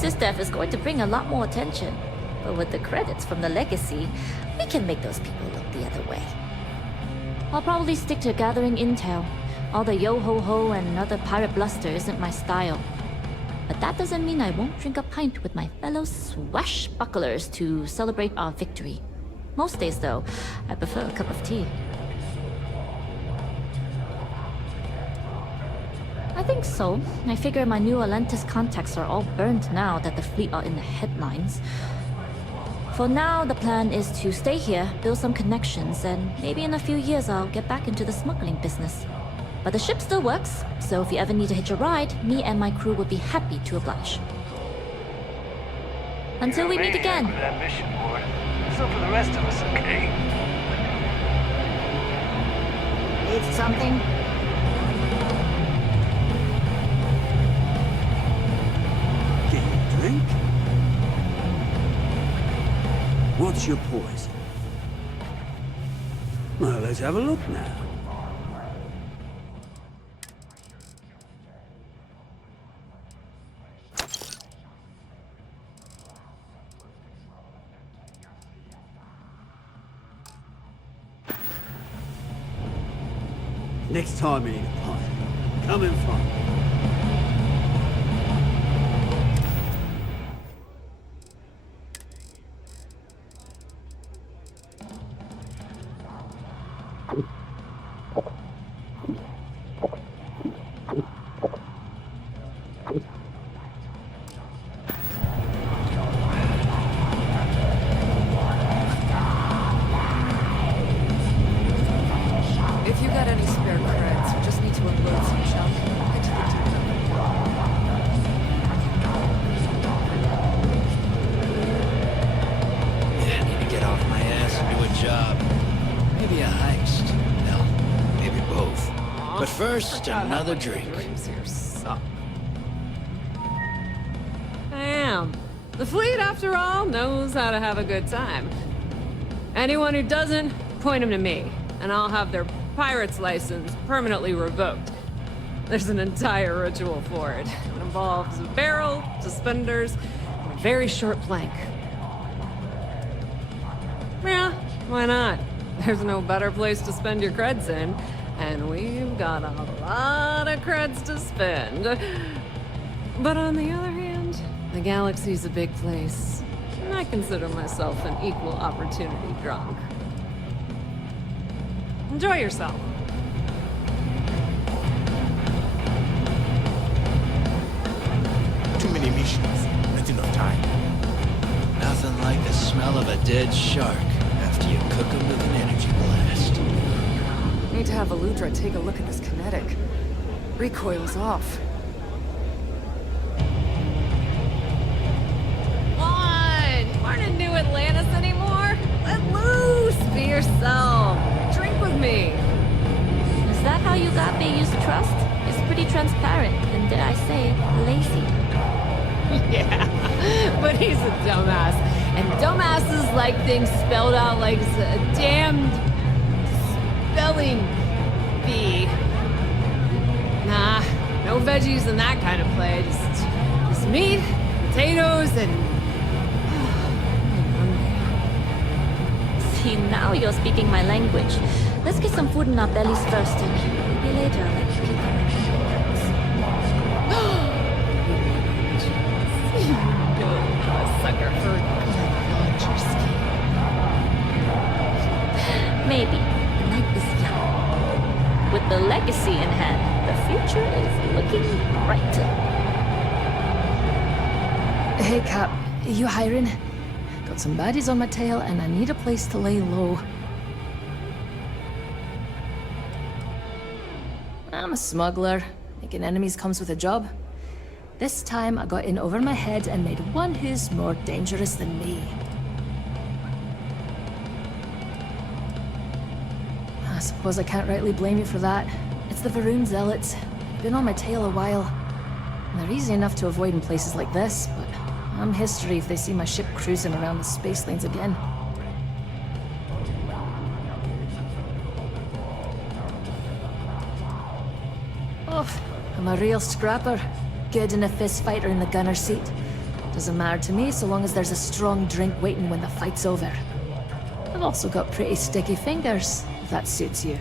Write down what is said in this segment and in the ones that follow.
Princess death is going to bring a lot more attention. But with the credits from the legacy, we can make those people look the other way. I'll probably stick to gathering intel. All the yo-ho-ho and other pirate bluster isn't my style. But that doesn't mean I won't drink a pint with my fellow swashbucklers to celebrate our victory. Most days, though, I prefer a cup of tea. I think so. I figure my new Atlantis contacts are all burned now that the fleet are in the headlines. For now, the plan is to stay here, build some connections, and maybe in a few years I'll get back into the smuggling business. But the ship still works, so if you ever need to hitch a ride, me and my crew would be happy to oblige. Until we meet again. With that mission, boy. So for the rest of us, okay? Need something? Get you a drink? What's your poison? Well, let's have a look now. Next time you need a pint, come and find me. If you got any spare creds, we just need to unload some junk. Head to the depot. Yeah, I need to get off my ass and do a job. Maybe a heist. Hell, maybe both. But first, another drink. Dreams here suck. Damn. The fleet, after all, knows how to have a good time. Anyone who doesn't, point them to me, and I'll have their pirate's license permanently revoked. There's an entire ritual for it. It involves a barrel, suspenders, and a very short plank. Yeah, why not? There's no better place to spend your creds in, and we've got a lot of creds to spend. But on the other hand, the galaxy's a big place, and I consider myself an equal opportunity drunk. Enjoy yourself. Too many missions. Not enough time. Nothing like the smell of a dead shark after you cook him with an energy blast. Need to have Aludra take a look at this kinetic. Recoil's off. Come on! You aren't in New Atlantis anymore? Let loose! Be yourself! Drink with me! Is that how you got Bayou's trust? It's pretty transparent, and dare I say, lazy. Yeah, but he's a dumbass. And dumbasses like things spelled out like a damned spelling bee. Nah, no veggies in that kind of play. Just meat, potatoes, and... See, now you're speaking my language. Let's get some food in our bellies first, and maybe later I'll let you pick up my Sucker for launcher scheme. Maybe. The night is young. With the legacy in hand, the future is looking brighter. Hey, Cap. You hiring? Got some baddies on my tail, and I need a place to lay low. I'm a smuggler. Making enemies comes with a job. This time, I got in over my head and made one who's more dangerous than me. I suppose I can't rightly blame you for that. It's the Varun Zealots. They've been on my tail a while. And they're easy enough to avoid in places like this, but I'm history if they see my ship cruising around the space lanes again. Oh, I'm a real scrapper. Good in a fist fight or in the gunner seat. Doesn't matter to me so long as there's a strong drink waiting when the fight's over. I've also got pretty sticky fingers, if that suits you.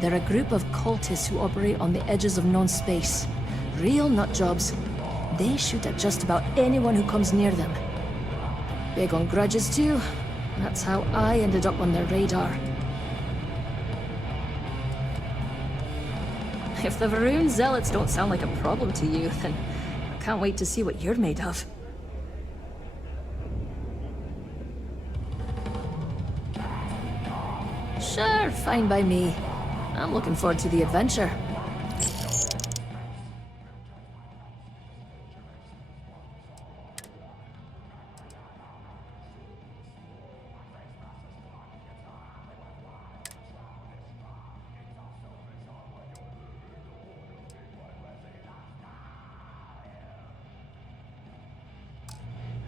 They're a group of cultists who operate on the edges of known space. Real nutjobs. They shoot at just about anyone who comes near them. Big on grudges too. That's how I ended up on their radar. If the Varun zealots don't sound like a problem to you, then I can't wait to see what you're made of. Sure, fine by me. I'm looking forward to the adventure.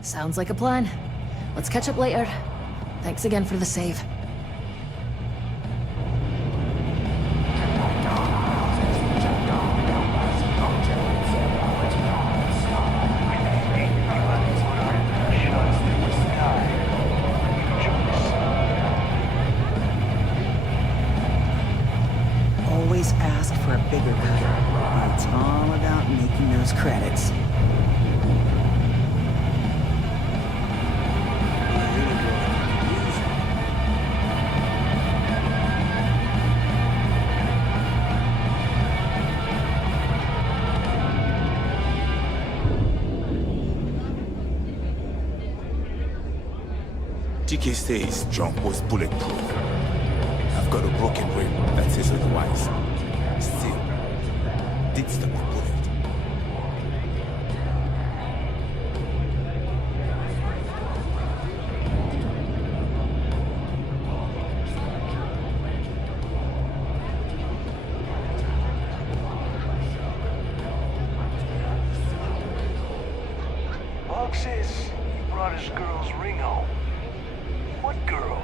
Sounds like a plan. Let's catch up later. Thanks again for the save. Always ask for a bigger cut. It's all about making those credits. GK says Trump was bulletproof. I've got a broken rim that says otherwise. Still, did stop the bullet. Bog says he brought his girl's ring home. What girl?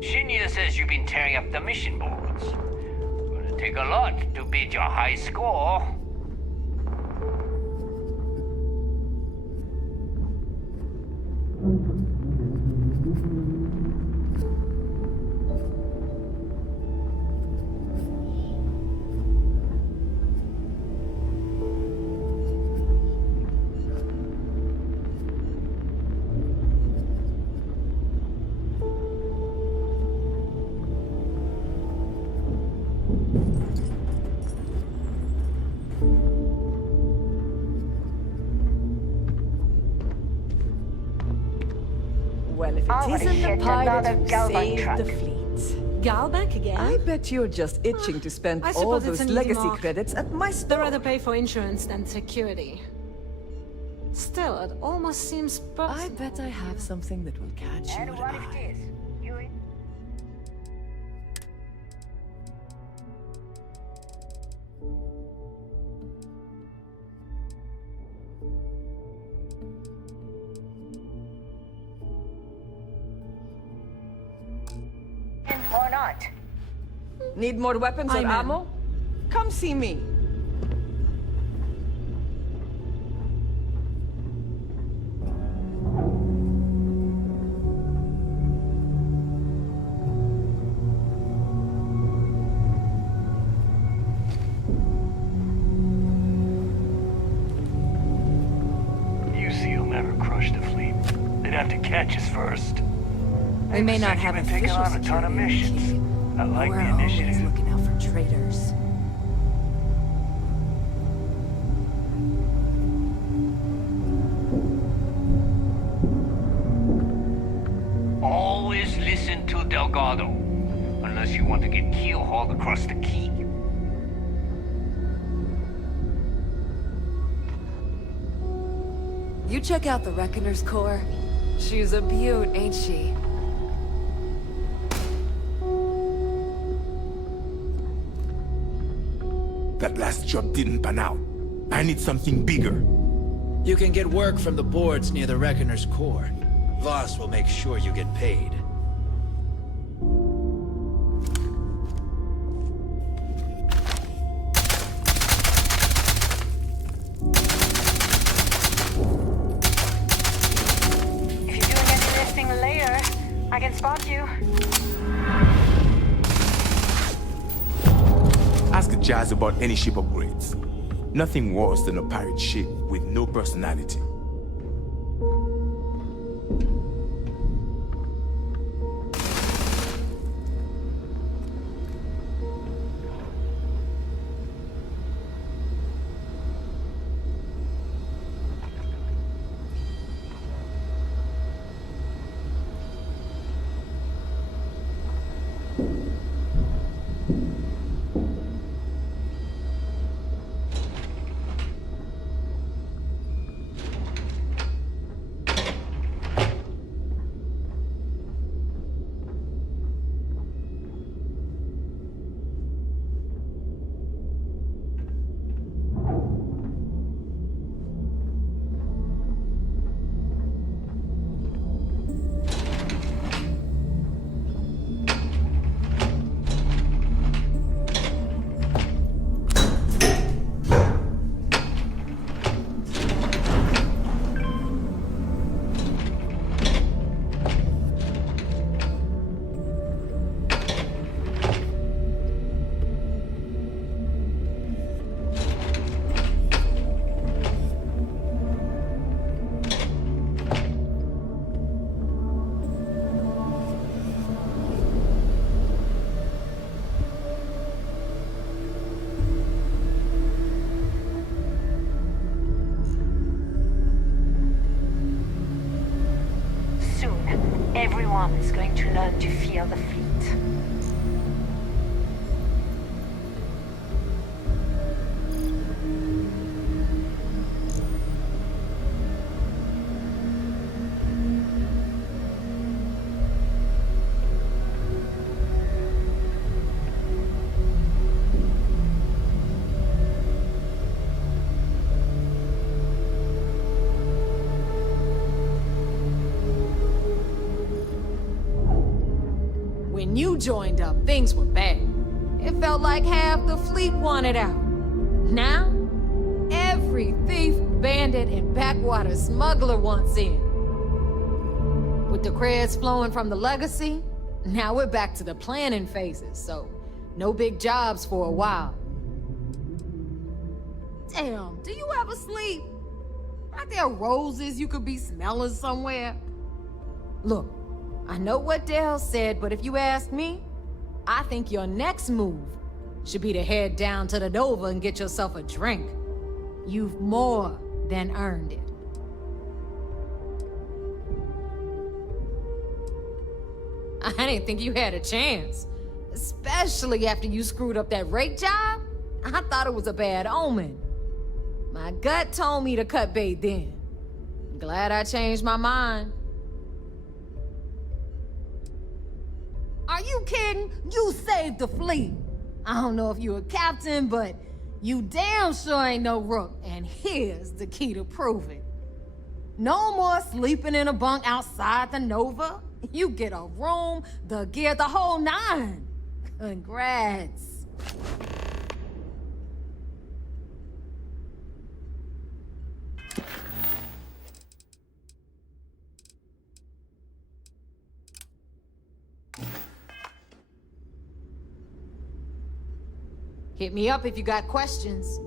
Shinya says you've been tearing up the mission boards. Gonna take a lot to beat your high score. Well, if it isn't the pirate who saved the fleet. Galbank again? I bet you're just itching to spend I all suppose those it's an easy legacy mark. credits at my They'd store. rather pay for insurance than security. Still, it almost seems I possible. bet I have something that will catch you at an eye. Or not? Need more weapons or I'm in. ammo? Come see me. You see, he'll never crush the fleet. They'd have to catch us first. We may not have You've been taking official on a ton of security, missions. Chief. I like We're the always initiative. looking out for traitors. Always listen to Delgado. Unless you want to get keel-hauled across the key. You check out the Reckoner's core. She's a beaut, ain't she? That last job didn't pan out. I need something bigger. You can get work from the boards near the Reckoner's core. Voss will make sure you get paid. If you're doing any lifting later, I can spot you. Ask Jazz about any ship upgrades. Nothing worse than a pirate ship with no personality. Everyone is going to learn to fear the fleet. When you joined up, things were bad. It felt like half the fleet wanted out. Now, every thief, bandit, and backwater smuggler wants in. With the creds flowing from the legacy, now we're back to the planning phases, so no big jobs for a while. Damn, do you ever sleep? Aren't there roses you could be smelling somewhere? Look, I know what Dale said, but if you ask me, I think your next move should be to head down to the Nova and get yourself a drink. You've more than earned it. I didn't think you had a chance, especially after you screwed up that rake job. I thought it was a bad omen. My gut told me to cut bait then. Glad I changed my mind. Are you kidding? You saved the fleet. I don't know if you're a captain, but you damn sure ain't no rook, and here's the key to prove it. No more sleeping in a bunk outside the Nova. You get a room, the gear, the whole nine. Congrats. Hit me up if you got questions.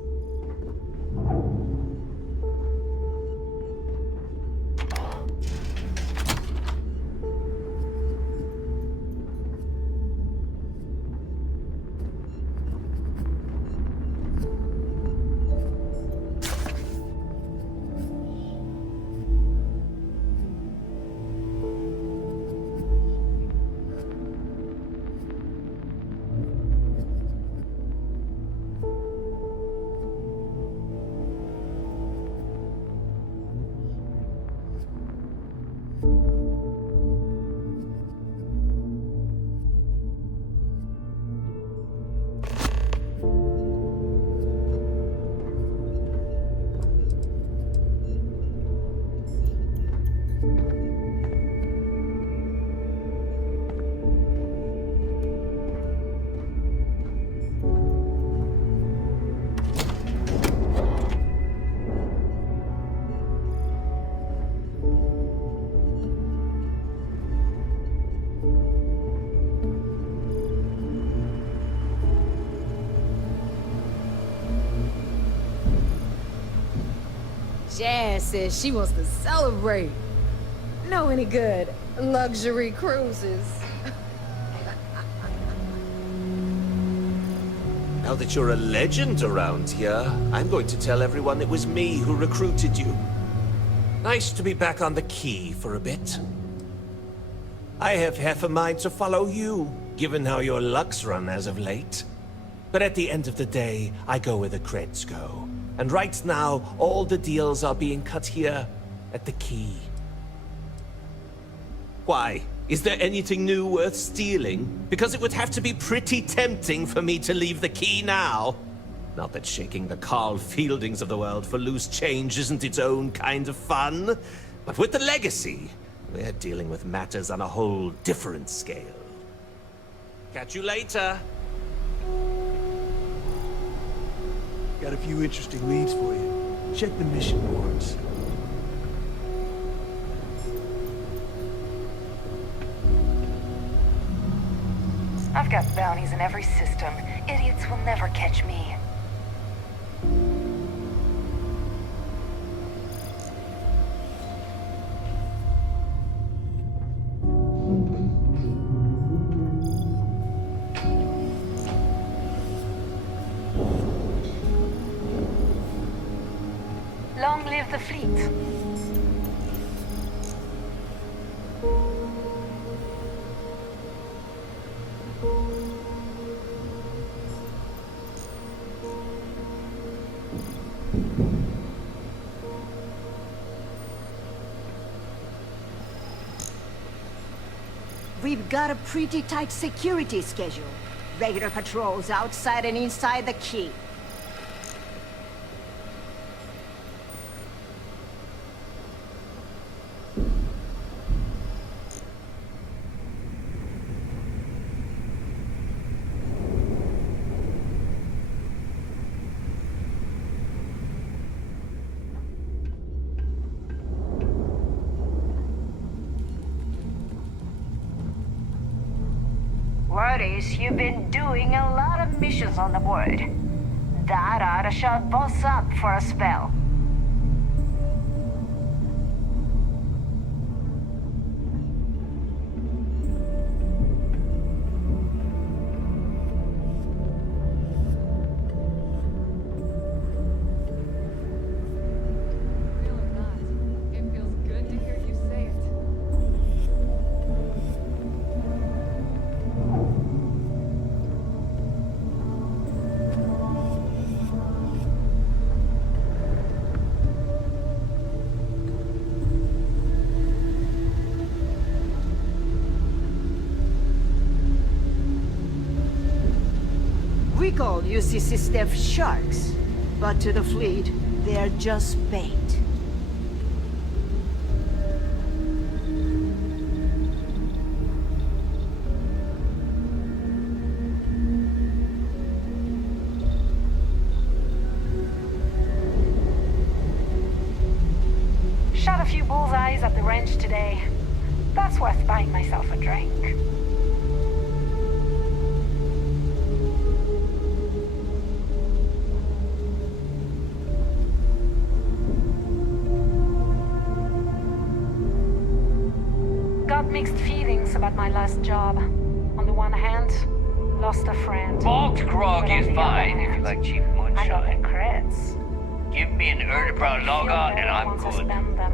Jazz says she wants to celebrate. Know any good luxury cruises? Now that you're a legend around here, I'm going to tell everyone it was me who recruited you. Nice to be back on the quay for a bit. I have half a mind to follow you, given how your luck's run as of late. But at the end of the day, I go where the creds go. And right now, all the deals are being cut here at the quay. Why? Is there anything new worth stealing? Because it would have to be pretty tempting for me to leave the quay now. Not that shaking the Carl Fieldings of the world for loose change isn't its own kind of fun. But with the legacy, we're dealing with matters on a whole different scale. Catch you later. Got a few interesting leads for you. Check the mission boards. I've got bounties in every system. Idiots will never catch me. Long live the fleet. We've got a pretty tight security schedule. Regular patrols outside and inside the quay. Word is you've been doing a lot of missions on the board. That ought to shut boss up for a spell. We call UCC staff sharks, but to the fleet, they're just bait. Shot a few bullseyes at the ranch today. That's worth buying myself a drink. Got mixed feelings about my last job. On the one hand, lost a friend. Malt grog But on is the other fine if you hand, like cheap I got moonshine. the creds. Give me an Erdebrow lager and I'm Once I good. spend them.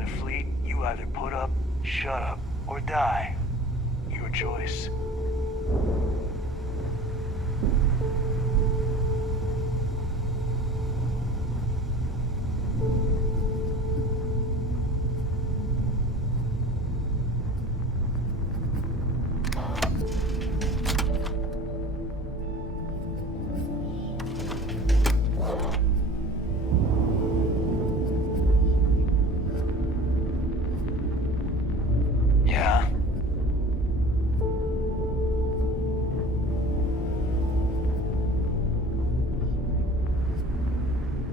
the fleet, you either put up, shut up, or die. Your choice. Yeah.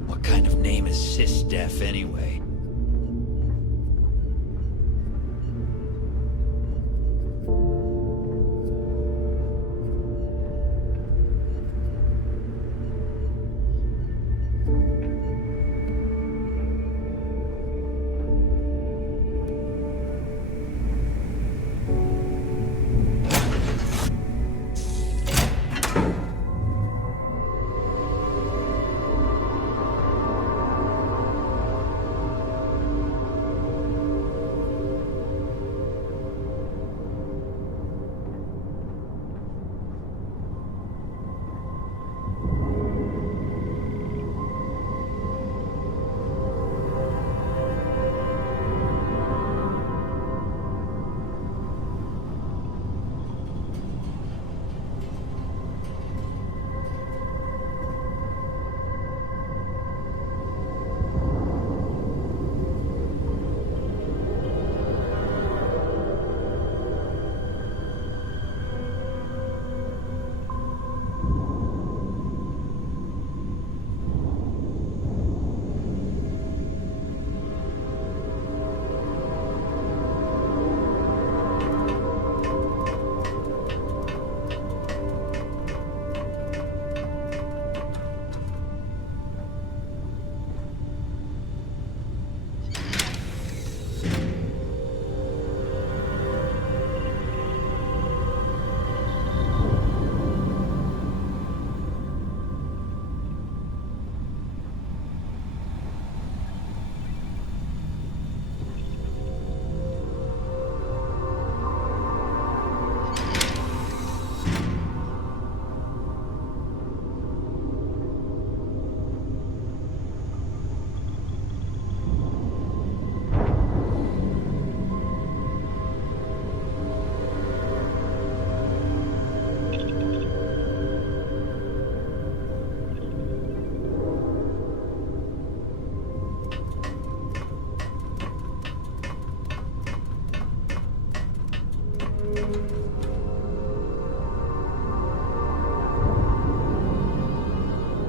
What kind of name is Sysdef anyway?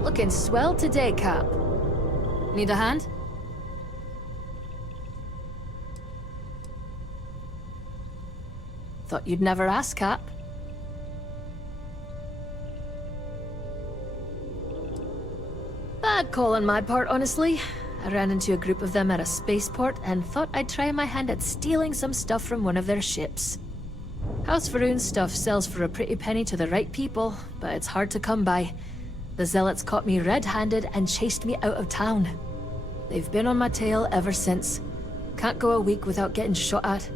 Looking swell today, Cap. Need a hand? Thought you'd never ask, Cap. Bad call on my part, honestly. I ran into a group of them at a spaceport and thought I'd try my hand at stealing some stuff from one of their ships. House Varun's stuff sells for a pretty penny to the right people, but it's hard to come by. The Zealots caught me red-handed and chased me out of town. They've been on my tail ever since. Can't go a week without getting shot at.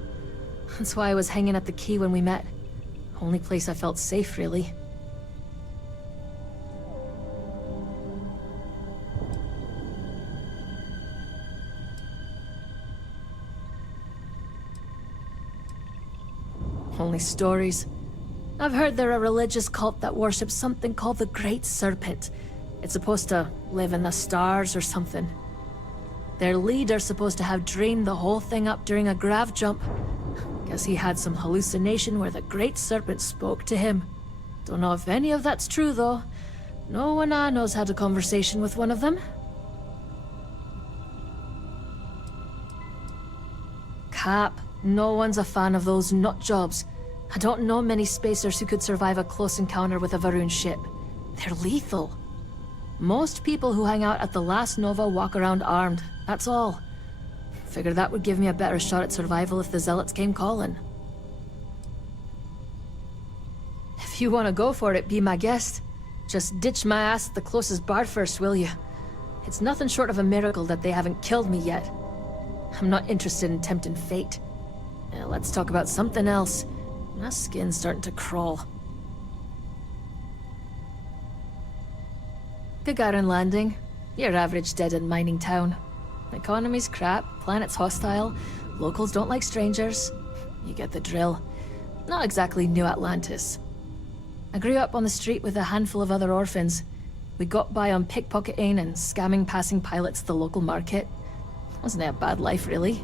That's why I was hanging at the quay when we met. Only place I felt safe, really. Only stories. I've heard they're a religious cult that worships something called the Great Serpent. It's supposed to live in the stars or something. Their leader's supposed to have dreamed the whole thing up during a grav jump. Guess he had some hallucination where the Great Serpent spoke to him. Don't know if any of that's true, though. No one I know's had a conversation with one of them. Cap, no one's a fan of those nut jobs. I don't know many spacers who could survive a close encounter with a Varun ship. They're lethal. Most people who hang out at the last Nova walk around armed, that's all. Figured that would give me a better shot at survival if the Zealots came calling. If you want to go for it, be my guest. Just ditch my ass at the closest bar first, will you? It's nothing short of a miracle that they haven't killed me yet. I'm not interested in tempting fate. Let's talk about something else. My skin's starting to crawl. Gagarin Landing. Your average dead-end mining town. Economy's crap, planet's hostile, locals don't like strangers. You get the drill. Not exactly New Atlantis. I grew up on the street with a handful of other orphans. We got by on pickpocketing and scamming passing pilots at the local market. Wasn't it a bad life, really?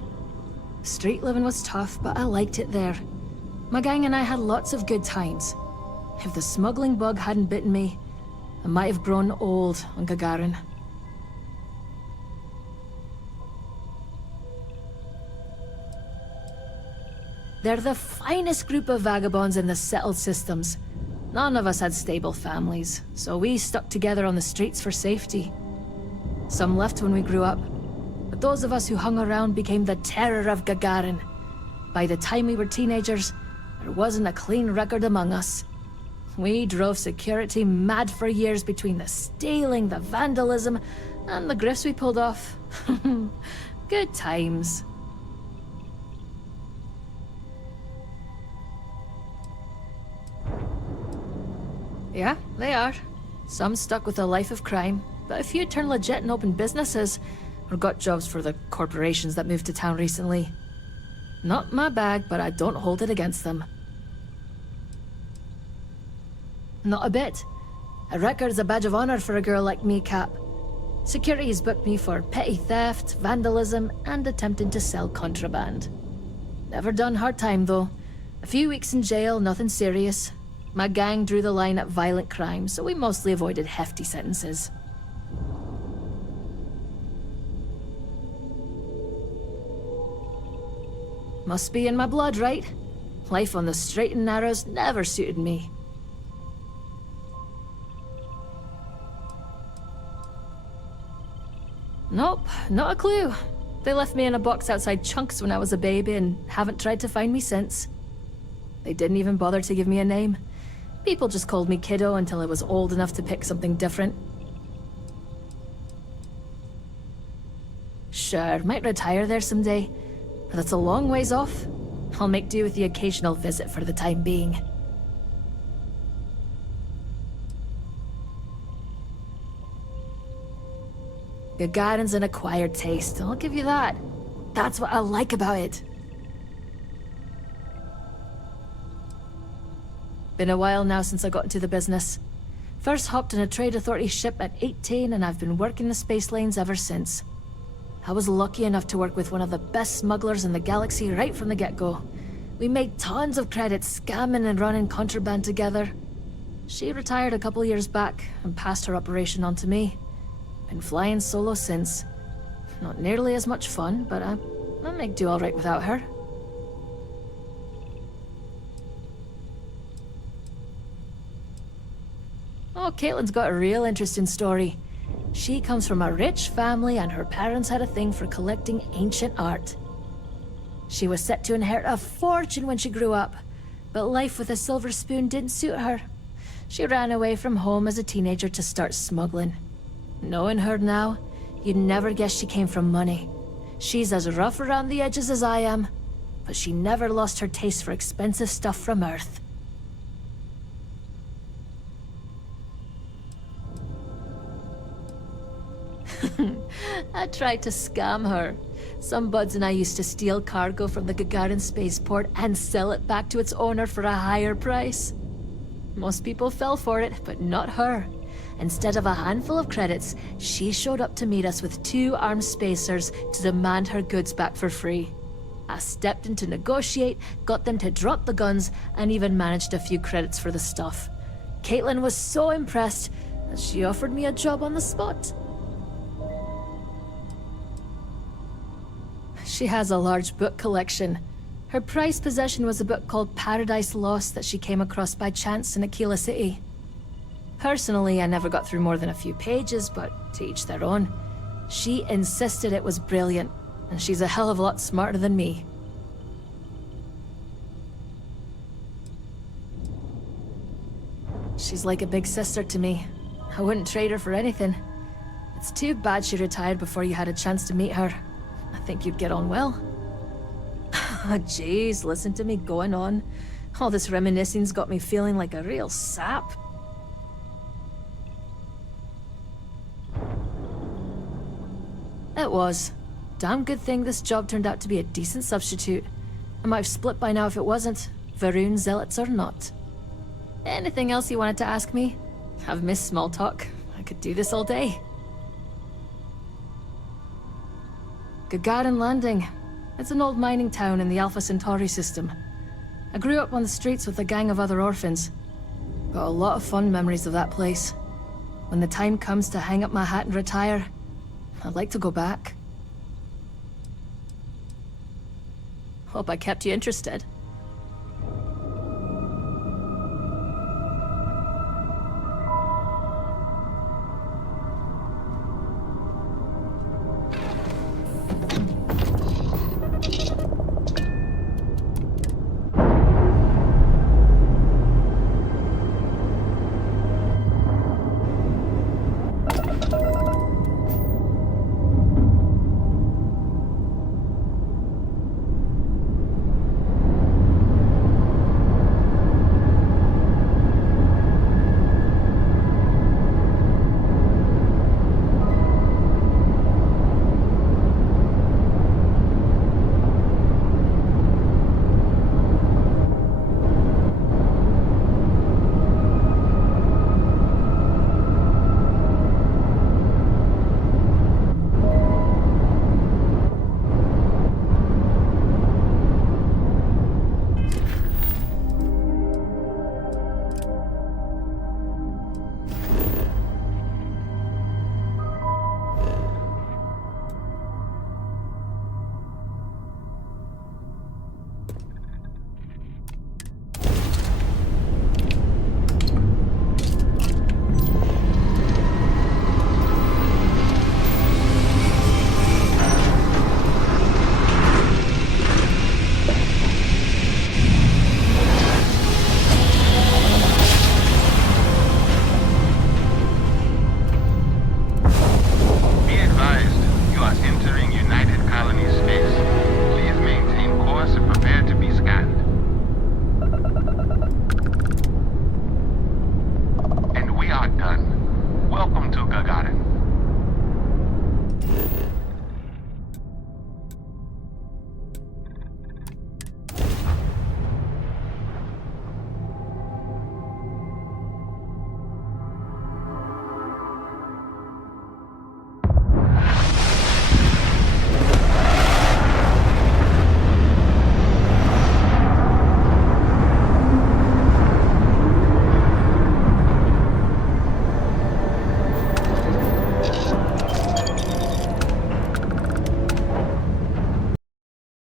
Street living was tough, but I liked it there. My gang and I had lots of good times. If the smuggling bug hadn't bitten me, I might have grown old on Gagarin. They're the finest group of vagabonds in the settled systems. None of us had stable families, so we stuck together on the streets for safety. Some left when we grew up, but those of us who hung around became the terror of Gagarin. By the time we were teenagers, there wasn't a clean record among us. We drove security mad for years between the stealing, the vandalism, and the grifts we pulled off. Good times. Yeah, they are. Some stuck with a life of crime, but a few turned legit and opened businesses, or got jobs for the corporations that moved to town recently. Not my bag, but I don't hold it against them. Not a bit. A record's a badge of honor for a girl like me, Cap. Security's booked me for petty theft, vandalism, and attempting to sell contraband. Never done hard time, though. A few weeks in jail, nothing serious. My gang drew the line at violent crime, so we mostly avoided hefty sentences. Must be in my blood, right? Life on the straight and narrows never suited me. Nope, not a clue. They left me in a box outside Chunks when I was a baby and haven't tried to find me since. They didn't even bother to give me a name. People just called me Kiddo until I was old enough to pick something different. Sure, might retire there someday, but that's a long ways off. I'll make do with the occasional visit for the time being. Gagarin's an acquired taste, I'll give you that. That's what I like about it. Been a while now since I got into the business. First hopped on a Trade Authority ship at 18 and I've been working the space lanes ever since. I was lucky enough to work with one of the best smugglers in the galaxy right from the get-go. We made tons of credits scamming and running contraband together. She retired a couple years back and passed her operation on to me. Been flying solo since. Not nearly as much fun, but I make do all right without her. Oh, Caitlin's got a real interesting story. She comes from a rich family and her parents had a thing for collecting ancient art. She was set to inherit a fortune when she grew up, but life with a silver spoon didn't suit her. She ran away from home as a teenager to start smuggling. Knowing her now, you'd never guess she came from money. She's as rough around the edges as I am, but she never lost her taste for expensive stuff from Earth. I tried to scam her. Some buds and I used to steal cargo from the Gagarin spaceport and sell it back to its owner for a higher price. Most people fell for it, but not her. Instead of a handful of credits, she showed up to meet us with 2 armed spacers to demand her goods back for free. I stepped in to negotiate, got them to drop the guns, and even managed a few credits for the stuff. Caitlin was so impressed that she offered me a job on the spot. She has a large book collection. Her prized possession was a book called Paradise Lost that she came across by chance in Aquila City. Personally, I never got through more than a few pages, but to each their own. She insisted it was brilliant, and she's a hell of a lot smarter than me. She's like a big sister to me. I wouldn't trade her for anything. It's too bad she retired before you had a chance to meet her. I think you'd get on well. Jeez, listen to me going on. All this reminiscing's got me feeling like a real sap. It was. Damn good thing this job turned out to be a decent substitute. I might have split by now if it wasn't. Varun zealots or not. Anything else you wanted to ask me? I've missed small talk. I could do this all day. Gagarin Landing. It's an old mining town in the Alpha Centauri system. I grew up on the streets with a gang of other orphans. Got a lot of fond memories of that place. When the time comes to hang up my hat and retire, I'd like to go back. Hope I kept you interested.